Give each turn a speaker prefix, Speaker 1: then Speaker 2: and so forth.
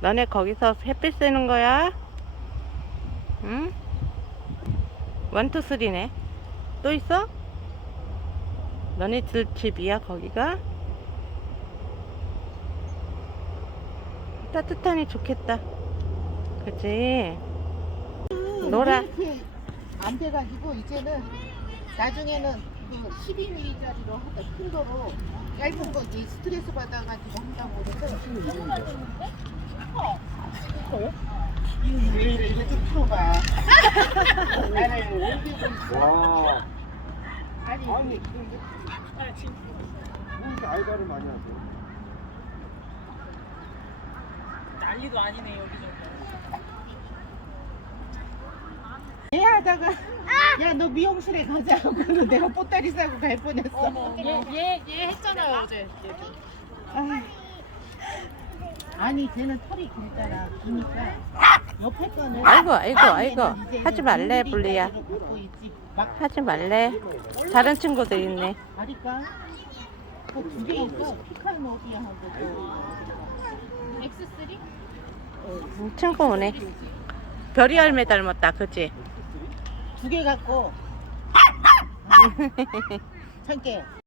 Speaker 1: 너네 거기서 햇빛 쐬는 거야? 응? 1, 2, 3네. 또 있어? 너네 집이야 거기가? 따뜻하니 좋겠다. 그치? 놀아.
Speaker 2: 이렇게 안 돼가지고 이제는 나중에는 그 12mm짜리로 하다 큰 거로 얇은 거 이제 스트레스 받아가지고 한다고 그래서 왜 이래 이거 좀 풀어봐. 나를 올리고 있어.
Speaker 3: 와.
Speaker 2: 아니
Speaker 3: 아니, 근데 왜 이렇게 알바를 많이 하세요?
Speaker 4: 난리도 아니네 여기저기.
Speaker 2: 얘 하다가 야 너 미용실에 가자 하고는 내가 보따리 싸고 갈 뻔했어.
Speaker 4: 얘 했잖아요 어제.
Speaker 2: 아, 아니 쟤는 털이 길잖아. 기니까 옆에 거는
Speaker 1: 아이고
Speaker 2: 이제는
Speaker 1: 하지 말래
Speaker 2: 물놀이
Speaker 1: 블리야.
Speaker 2: 자리로 갖고 있지. 막
Speaker 1: 하지 말래. 다른 친구들 있네.
Speaker 2: 다리까 그 2개 있어. 피카노비아하고
Speaker 4: X3?
Speaker 1: 친구 오네. 별이 열매 닮았다 그치?
Speaker 2: 2개 갖고 1000개.